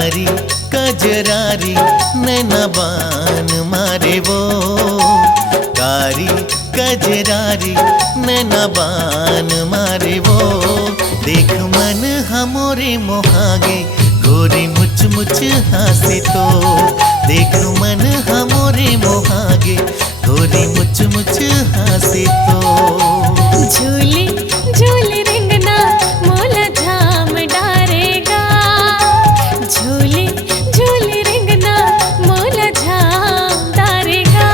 कारी कजरारी नैना बान मारे वो, कारी कजरारी नैना बान मारे वो। देख मन हमोरे मोहागे गोरी मुच मुच हंसी तो, देख मन हमोरे मोहागे गोरी मुच मुच हंसी तो। झूली झूली रिंगना मोला झाम डारेगा, झूली झूली रिंगना मोला झाम डारेगा।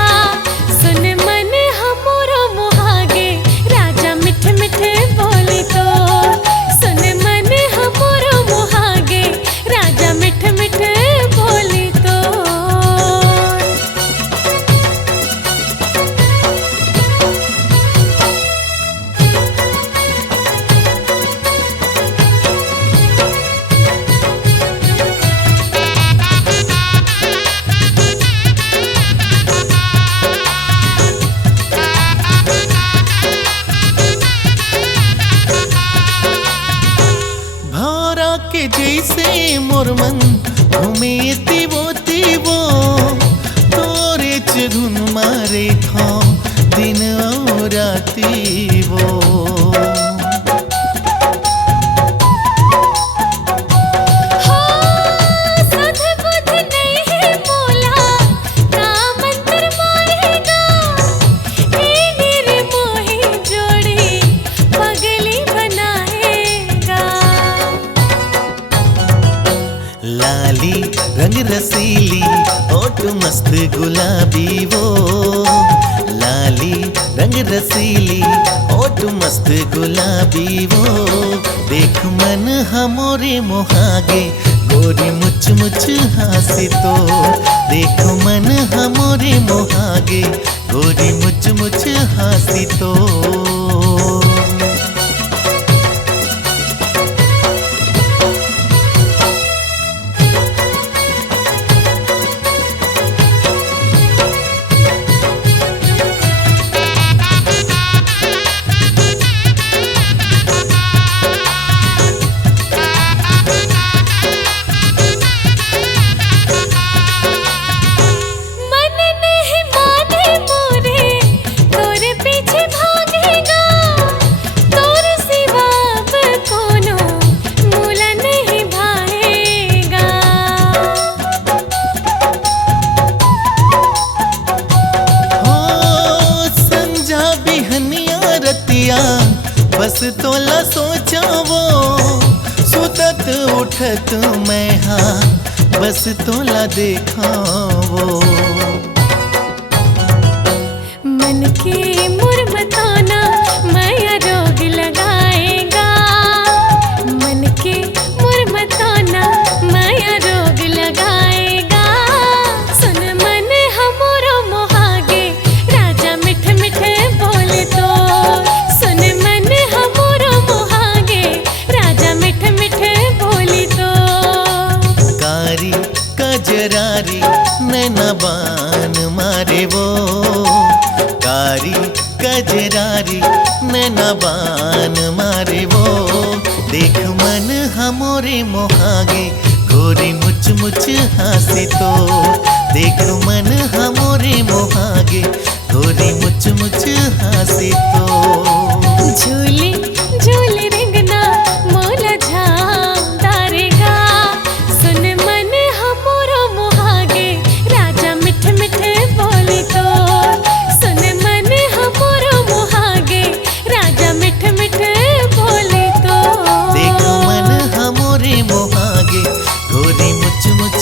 सुन मन हमोरो मोहागे राजा मिठ मिठ बोली तो, सुन मन हमोरो मोहागे राजा मिठ मिठ बोली तो। के जैसे मोर मन घूमे तीवो तोरे च धुन मारे था दिन और राती वो। लाली रंग रसीली ओठ मस्त गुलाबी वो, लाली रंग रसीली ओठ मस्त गुलाबी वो। देख मन हमोरे मोहागे गोरी मुच मुच हंसी तो, देख मन हमोरे मोहागे गोरी मुच मुच हंसी तो। बस तोला सोचा वो सुतत उठत मैं हाँ, बस तोला देखा वो। मन के मुरमताना माया रोग लगाएगा, मन के मुरमताना माया रोग लगाएगा। सुन मन हमोरो मोहागे राजा मिठ मिठ बोले तो, सुन मन हमोरो मोहागे राजा मिठ मिठ बोली तो। कारी कजरारी नैना बान मारे वो, कारी कजरारी नैना बान मारे वो। देख मन हमोरे मोहागे गोरी मुच मुच हंसी तो, देख मन हमोरे मोहागे गोरी मुच मुच हंसी तो। झूली झूली रिंगना मोला झाम डारेगा, सुन मन हमोरो मोहागे राजा मिठ मिठ बोली तो, सुन मन हमोरो मोहागे राजा मिठ मिठ बोली तो। देख मन हमोरे मोहागे गोरी मुच मुच